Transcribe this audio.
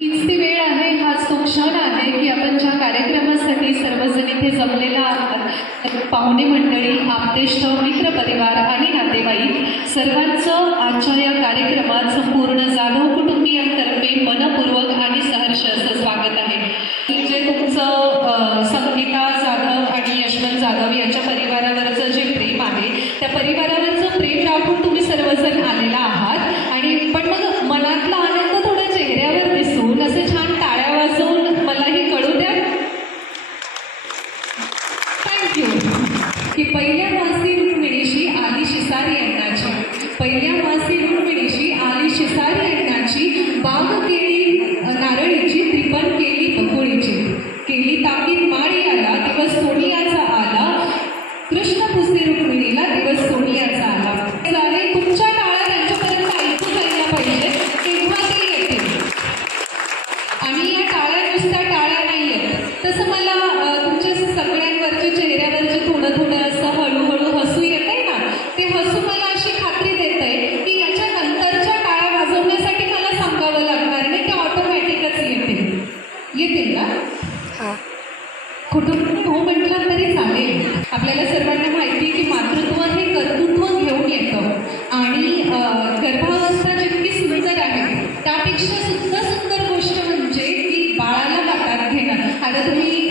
हीच ती वेळ आहे, हाच तो क्षण आहे की आपण ज्या कार्यक्रमासाठी सर्वजण इथे जमलेला आहात, पाहुणे मंडळी, आपतेष्ट, मित्र परिवार आणि नातेवाईक सर्वांचं आजच्या या कार्यक्रमात संपूर्ण जाधव कुटुंबियांतर्फे मनपूर्वक आणि सहर्ष असं स्वागत आहे। जे तुमचं संगीता जाधव आणि यशवंत जाधव यांच्या परिवारावरचं जे प्रेम आहे, त्या परिवारावरचं प्रेम राखून तुम्ही सर्वजण आलेला आहात आणि पण मग मनातला आनंद थोडा चेहऱ्यावर दिसून असे छान टाळ्या वाजवून मलाही कळू द्या। थँक्यू। की पहिल्या मासी रुक्मिणीशी आली शिसारी अण्णाची, पहिल्या मासी रुक्मिणीशी आली शिसारी अण्णाची, बाग केली नारळीची, त्रिपण केली बकुळीची, केली ताकीद माळी आला, दिवस सोनियाचा आला, कृष्ण पुसली रुक्मिणीला, दिवस सोनियाचा आला। झाले तुमच्या टाळ्या त्यांच्यापर्यंत ऐकू जायला पाहिजे, तेव्हा ते येतील। आणि या टाळ्या नुसत्या टाळ्या नाही आहेत, तसं मला तुमच्या सगळ्यांवरच्या चेहऱ्यावरचे थोडं थोडं असं हळूहळू हसू येत आहे ना, ते हसू मला अशी खात्री देत आहे की याच्या नंतरच्या टाळ्या वाजवण्यासाठी मला सांगावं लागणार नाही, त्या ऑटोमॅटिकच येतील ना। कुटुंब हो म्हटलं तरी चालेल। आपल्याला सर्वांना माहिती की मातृत्व हे कर्तृत्व घेऊन येतं आणि गर्भावस्था जितकी सुंदर आहे त्यापेक्षा सुद्धा सुंदर गोष्ट म्हणजे की बाळाला हातात घेणं। आता तुम्ही